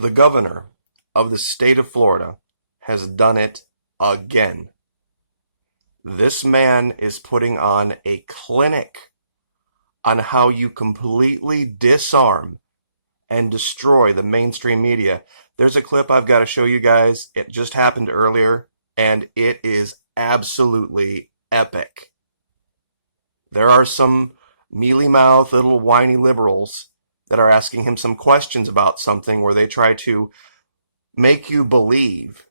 The governor of the state of Florida has done it again. This man is putting on a clinic on how you completely disarm and destroy the mainstream media. There's a clip I've got to show you guys. It just happened earlier, and it is absolutely epic. There are some mealy-mouthed little whiny liberals that are asking him some questions about something where they try to make you believe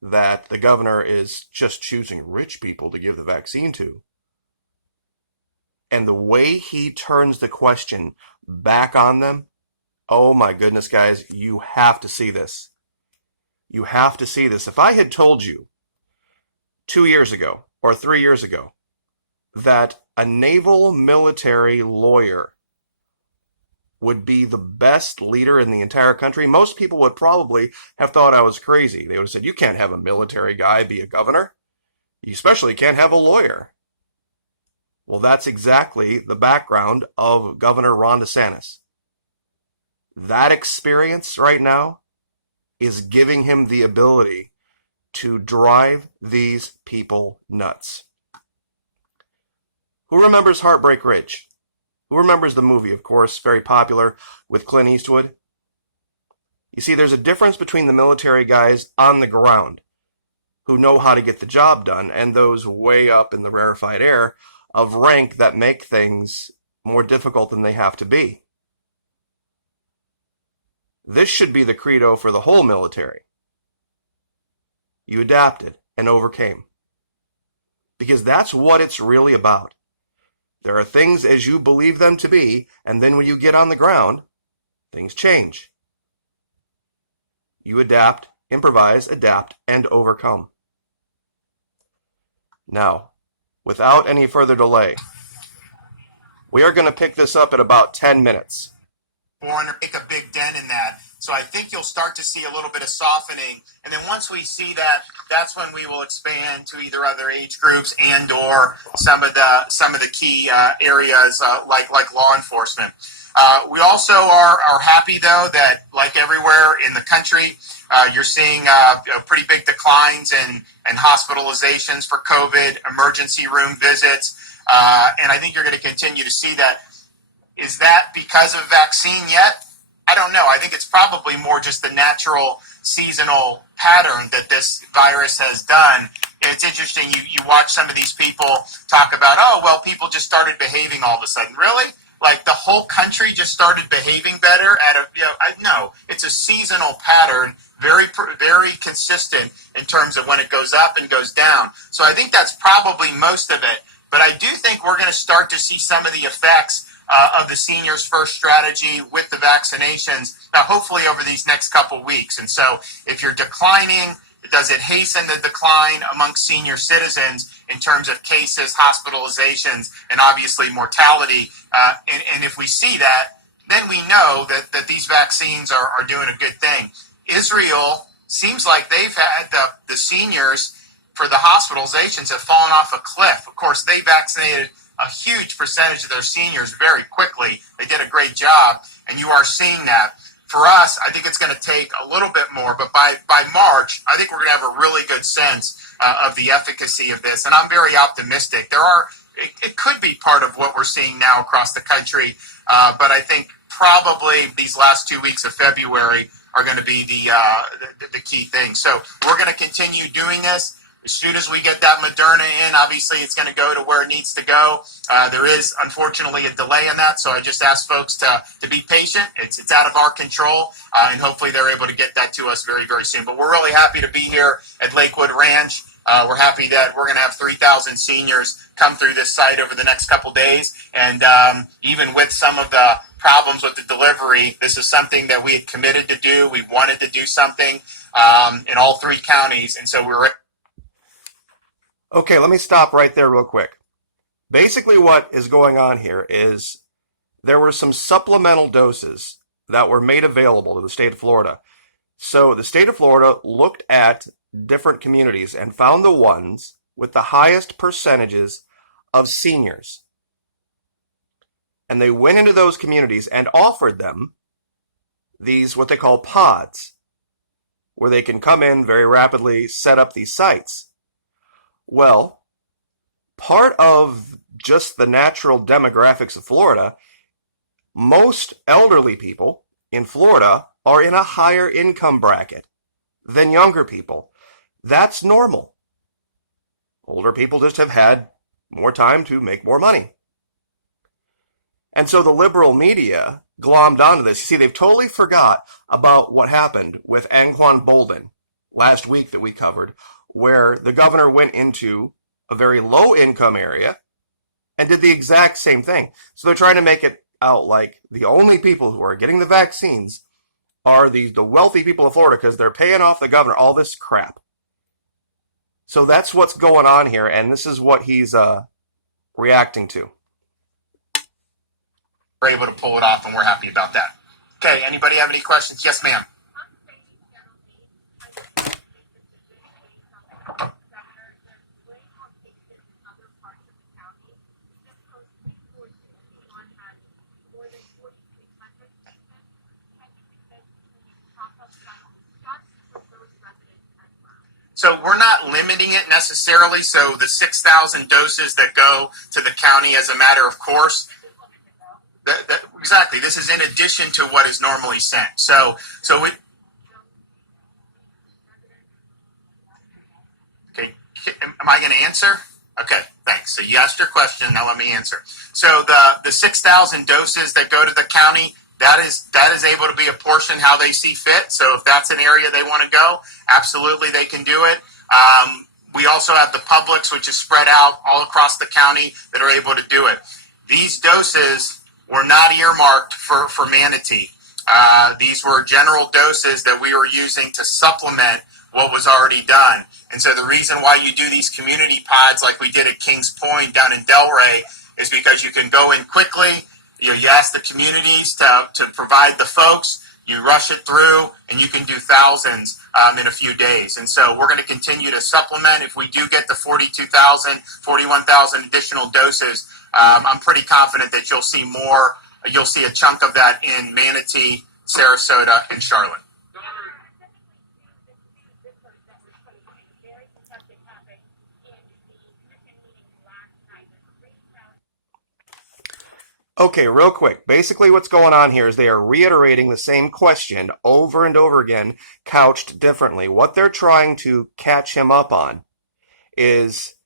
that the governor is just choosing rich people to give the vaccine to. And the way he turns the question back on them, oh my goodness, guys, you have to see this. You have to see this. If I had told you 2 years ago or 3 years ago that a naval military lawyer would be the best leader in the entire country, most people would probably have thought I was crazy. They would have said, you can't have a military guy be a governor. You especially can't have a lawyer. Well, that's exactly the background of Governor Ron DeSantis. That experience right now is giving him the ability to drive these people nuts. Who remembers Heartbreak Ridge? Who remembers the movie, of course, very popular with Clint Eastwood? You see, there's a difference between the military guys on the ground who know how to get the job done and those way up in the rarefied air of rank that make things more difficult than they have to be. This should be the credo for the whole military. You adapted and overcame. Because that's what it's really about. There are things as you believe them to be, and then when you get on the ground, things change. You adapt, improvise, adapt, and overcome. Now, without any further delay, we are going to pick this up at about 10 minutes. Born to make a big dent in that. So I think you'll start to see a little bit of softening. And then once we see that, that's when we will expand to either other age groups and or some of the key areas like law enforcement. We also are happy, though, that like everywhere in the country, you're seeing pretty big declines in hospitalizations for COVID, emergency room visits. And I think you're going to continue to see that. Is that because of vaccine yet? I don't know. I think it's probably more just the natural seasonal pattern that this virus has done. And it's interesting, you watch some of these people talk about, oh, well, people just started behaving all of a sudden. Really? Like the whole country just started behaving better? No, it's a seasonal pattern, very consistent in terms of when it goes up and goes down. So I think that's probably most of it. But I do think we're going to start to see some of the effects of the Seniors First strategy with the vaccinations, now hopefully over these next couple weeks. And so if you're declining, does it hasten the decline amongst senior citizens in terms of cases, hospitalizations, and obviously mortality? And if we see that, then we know that these vaccines are doing a good thing. Israel seems like they've had the seniors for the hospitalizations have fallen off a cliff. Of course, they vaccinated a huge percentage of their seniors very quickly. They did a great job, and you are seeing that. For us, I think it's going to take a little bit more, but by March, I think we're going to have a really good sense of the efficacy of this, and I'm very optimistic. It could be part of what we're seeing now across the country, but I think probably these last 2 weeks of February are going to be the key thing. So we're going to continue doing this. As soon as we get that Moderna in, obviously it's going to go to where it needs to go. There is, unfortunately, a delay in that, so I just ask folks to be patient. It's out of our control, and hopefully they're able to get that to us very, very soon. But we're really happy to be here at Lakewood Ranch. We're happy that we're going to have 3,000 seniors come through this site over the next couple days. And even with some of the problems with the delivery, this is something that we had committed to do. We wanted to do something in all 3 counties, and so we're... Okay, let me stop right there real quick. Basically what is going on here is there were some supplemental doses that were made available to the state of Florida. So the state of Florida looked at different communities and found the ones with the highest percentages of seniors. And they went into those communities and offered them these what they call pods, where they can come in very rapidly, set up these sites. Well, part of just the natural demographics of Florida, most elderly people in Florida are in a higher income bracket than younger people. That's normal. Older people just have had more time to make more money. And so the liberal media glommed onto this. You see, they've totally forgot about what happened with Anquan Boldin last week that we covered, where the governor went into a very low income area and did the exact same thing. So they're trying to make it out like the only people who are getting the vaccines are the wealthy people of Florida because they're paying off the governor, all this crap. So that's what's going on here, and this is what he's reacting to. We're able to pull it off, and we're happy about that. Okay, anybody have any questions? Yes, ma'am. So we're not limiting it necessarily. So the 6,000 doses that go to the county as a matter of course, exactly. This is in addition to what is normally sent. So it. Okay, am I going to answer? Okay, thanks. So you asked your question. Now let me answer. So the 6,000 doses that go to the county, that is able to be apportioned how they see fit. So if that's an area they want to go, absolutely they can do it. We also have the Publix, which is spread out all across the county, that are able to do it. These doses were not earmarked for Manatee. These were general doses that we were using to supplement what was already done. And so the reason why you do these community pods like we did at Kings Point down in Delray is because you can go in quickly. You ask the communities to provide the folks, you rush it through, and you can do thousands in a few days. And so we're going to continue to supplement. If we do get the 42,000, 41,000 additional doses, I'm pretty confident that you'll see more. You'll see a chunk of that in Manatee, Sarasota, and Charlotte. Okay, real quick. Basically what's going on here is they are reiterating the same question over and over again, couched differently. What they're trying to catch him up on is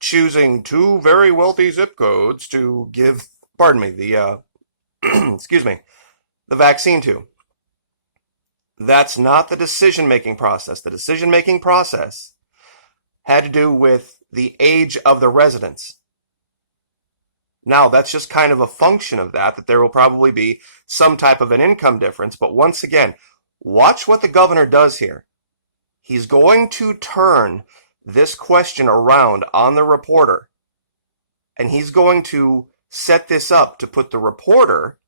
choosing two very wealthy zip codes to give, the the vaccine to. That's not the decision-making process. The decision-making process had to do with the age of the residents. Now, that's just kind of a function of that there will probably be some type of an income difference. But once again, watch what the governor does here. He's going to turn this question around on the reporter, and he's going to set this up to put the reporter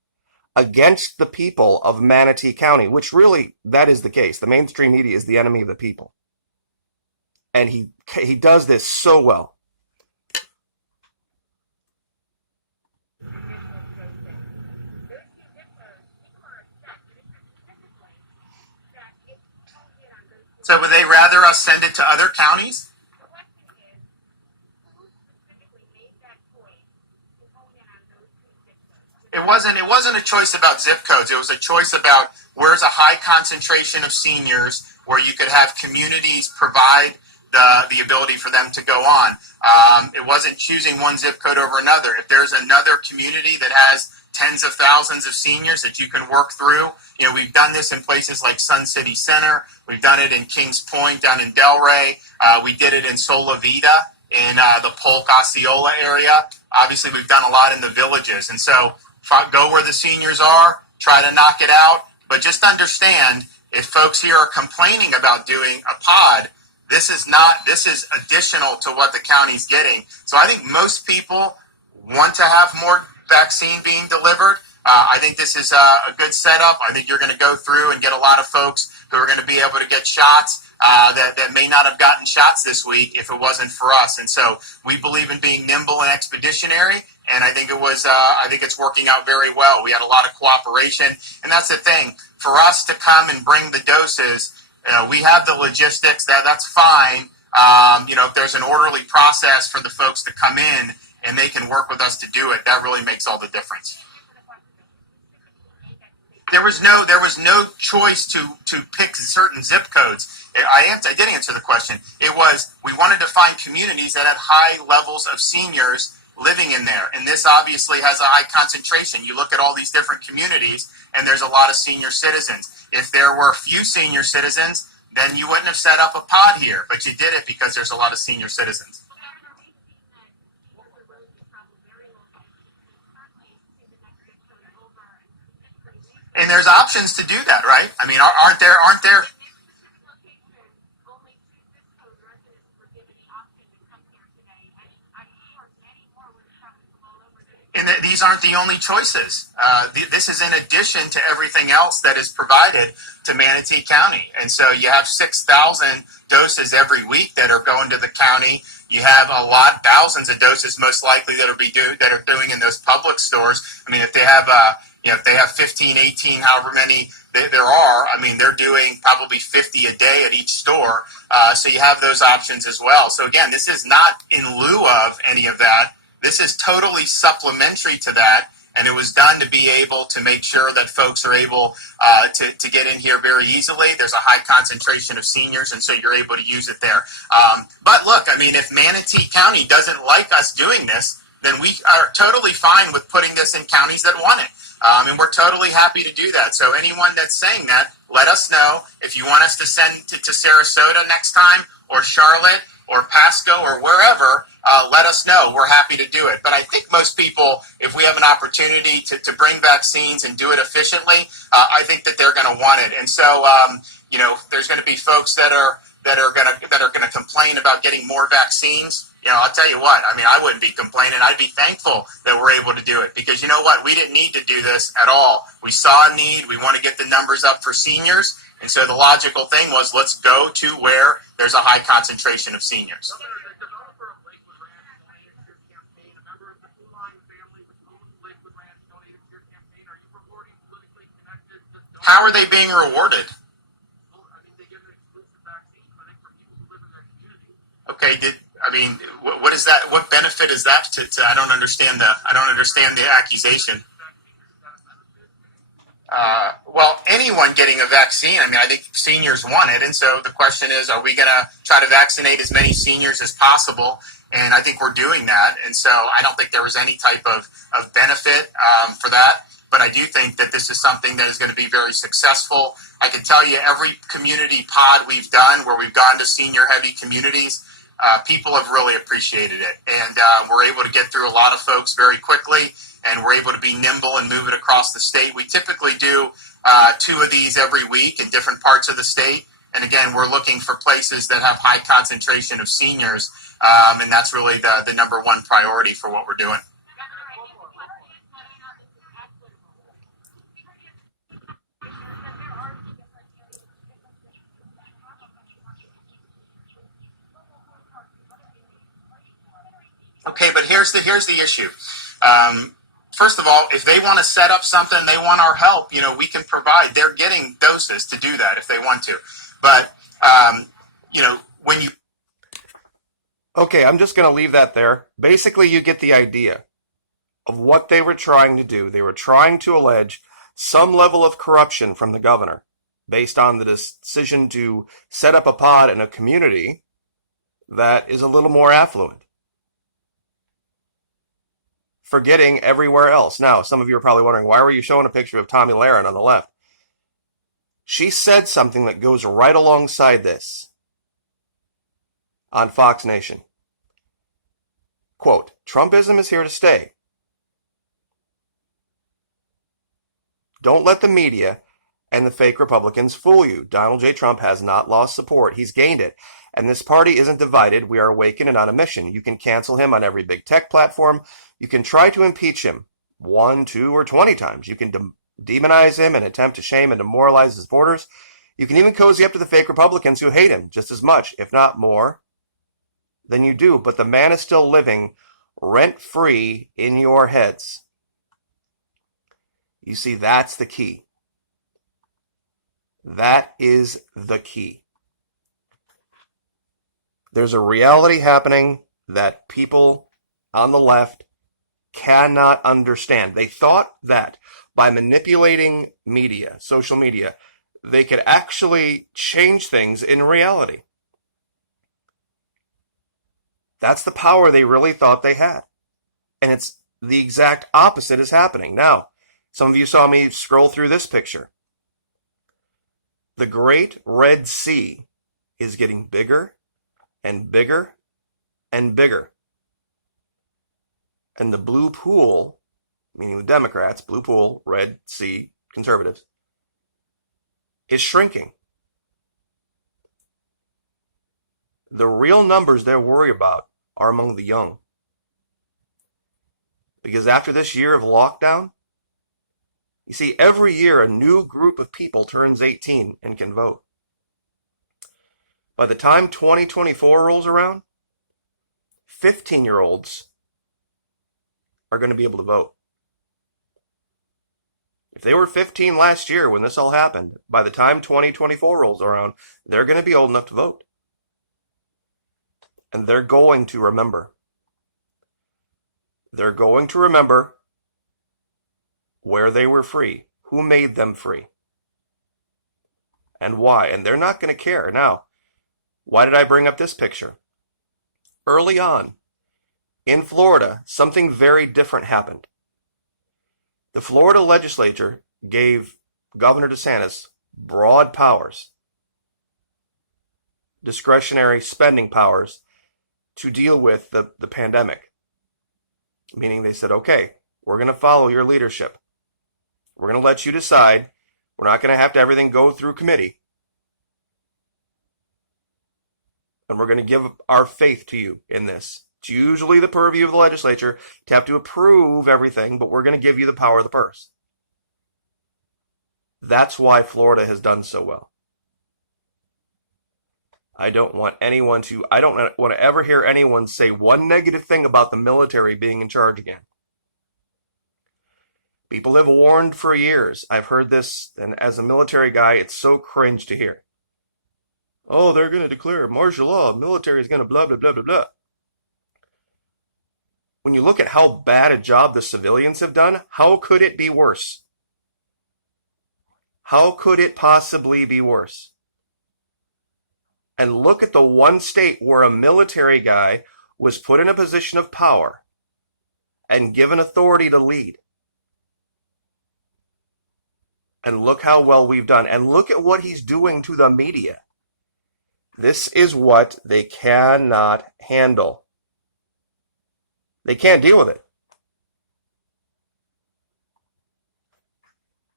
against the people of Manatee County, which really, that is the case. The mainstream media is the enemy of the people. And he does this so well. So would they rather us send it to other counties? It wasn't a choice about zip codes. It was a choice about where's a high concentration of seniors where you could have communities provide the ability for them to go on. It wasn't choosing one zip code over another. If there's another community that has tens of thousands of seniors that you can work through, we've done this in places like Sun City Center. We've done it in Kings Point down in Delray. We did it in Sola Vida in the Polk Osceola area. Obviously, we've done a lot in the villages. And so go where the seniors are, try to knock it out. But just understand, if folks here are complaining about doing a pod, this is additional to what the county's getting. So I think most people want to have more vaccine being delivered. I think this is a good setup. I think you're going to go through and get a lot of folks who are going to be able to get shots that may not have gotten shots this week if it wasn't for us. And so we believe in being nimble and expeditionary, And I think I think it's working out very well. We had a lot of cooperation, and that's the thing. For us to come and bring the doses, we have the logistics. That's fine. If there's an orderly process for the folks to come in and they can work with us to do it, that really makes all the difference. There was no choice to pick certain zip codes. I did answer the question. It was, we wanted to find communities that had high levels of seniors living in there. And this obviously has a high concentration. You look at all these different communities and there's a lot of senior citizens. If there were few senior citizens, then you wouldn't have set up a pod here, but you did it because there's a lot of senior citizens. And there's options to do that, right? I mean, aren't there? And these aren't the only choices. This is in addition to everything else that is provided to Manatee County. And so you have 6,000 doses every week that are going to the county. You have thousands of doses most likely that are doing in those public stores. I mean, if they have 15, 18, however many there are, I mean, they're doing probably 50 a day at each store. So you have those options as well. So again, this is not in lieu of any of that. This is totally supplementary to that, and it was done to be able to make sure that folks are able to get in here very easily. There's a high concentration of seniors, and so you're able to use it there. But look, I mean, if Manatee County doesn't like us doing this, then we are totally fine with putting this in counties that want it. And we're totally happy to do that. So anyone that's saying that, let us know. If you want us to send to Sarasota next time, or Charlotte, or Pasco, or wherever, let us know. We're happy to do it. But I think most people, if we have an opportunity to bring vaccines and do it efficiently, I think that they're going to want it. And so, there's going to be folks that are going to complain about getting more vaccines. I'll tell you what, I mean, I wouldn't be complaining. I'd be thankful that we're able to do it, because you know what? We didn't need to do this at all. We saw a need. We want to get the numbers up for seniors. And so the logical thing was, let's go to where there's a high concentration of seniors. How are they being rewarded? Okay, what is that? What benefit is that I don't understand the accusation. Well, anyone getting a vaccine, I mean, I think seniors want it. And so the question is, are we going to try to vaccinate as many seniors as possible? And I think we're doing that. And so I don't think there was any type of benefit for that. But I do think that this is something that is going to be very successful. I can tell you every community pod we've done where we've gone to senior-heavy communities, people have really appreciated it. And we're able to get through a lot of folks very quickly, and we're able to be nimble and move it across the state. We typically do 2 of these every week in different parts of the state. And again, we're looking for places that have high concentration of seniors, and that's really the number one priority for what we're doing. Okay, but here's the issue. First of all, if they want to set up something, they want our help, we can provide. They're getting doses to do that if they want to. But, when you... Okay, I'm just going to leave that there. Basically, you get the idea of what they were trying to do. They were trying to allege some level of corruption from the governor based on the decision to set up a pod in a community that is a little more affluent, forgetting everywhere else. Now, some of you are probably wondering, why were you showing a picture of Tommy Lahren on the left? She said something that goes right alongside this on Fox Nation. Quote, Trumpism is here to stay. Don't let the media and the fake Republicans fool you. Donald J. Trump has not lost support. He's gained it. And this party isn't divided. We are awakened and on a mission. You can cancel him on every big tech platform. You can try to impeach him 1, 2, or 20 times. You can demonize him and attempt to shame and demoralize his voters. You can even cozy up to the fake Republicans who hate him just as much, if not more, than you do. But the man is still living rent-free in your heads. You see, that's the key. That is the key. There's a reality happening that people on the left cannot understand. They thought that by manipulating media, social media, they could actually change things in reality. That's the power they really thought they had. And it's the exact opposite is happening. Now, some of you saw me scroll through this picture. The Great Red Sea is getting bigger and bigger and bigger. And the blue pool, meaning the Democrats, blue pool, red sea, conservatives, is shrinking. The real numbers they're worried about are among the young. Because after this year of lockdown, you see, every year a new group of people turns 18 and can vote. By the time 2024 rolls around, 15-year-olds are going to be able to vote. If they were 15 last year when this all happened, by the time 2024 rolls around, they're going to be old enough to vote. And they're going to remember. They're going to remember where they were free, who made them free, and why. And they're not going to care. Now, why did I bring up this picture? Early on, in Florida, something very different happened. The Florida legislature gave Governor DeSantis broad powers, discretionary spending powers, to deal with the pandemic. Meaning they said, okay, we're going to follow your leadership. We're going to let you decide. We're not going to have everything go through committee. And we're going to give our faith to you in this. It's usually the purview of the legislature to have to approve everything, but we're going to give you the power of the purse. That's why Florida has done so well. I don't want to ever hear anyone say one negative thing about the military being in charge again. People have warned for years. I've heard this, and as a military guy, it's so cringe to hear. Oh, they're going to declare martial law. Military is going to blah, blah, blah, blah, blah. When you look at how bad a job the civilians have done, how could it be worse? How could it possibly be worse? And look at the one state where a military guy was put in a position of power and given authority to lead. And look how well we've done. And look at what he's doing to the media. This is what they cannot handle. They can't deal with it.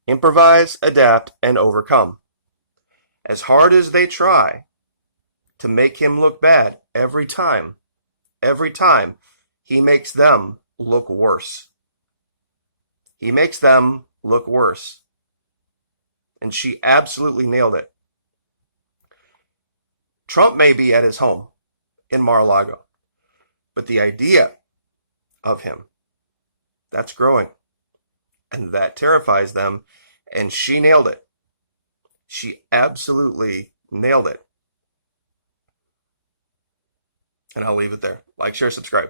Improvise, adapt, and overcome. As hard as they try to make him look bad, every time, he makes them look worse. He makes them look worse. And she absolutely nailed it. Trump may be at his home in Mar-a-Lago, but the idea of him, that's growing. And that terrifies them, and she nailed it. She absolutely nailed it. And I'll leave it there. Like, share, subscribe.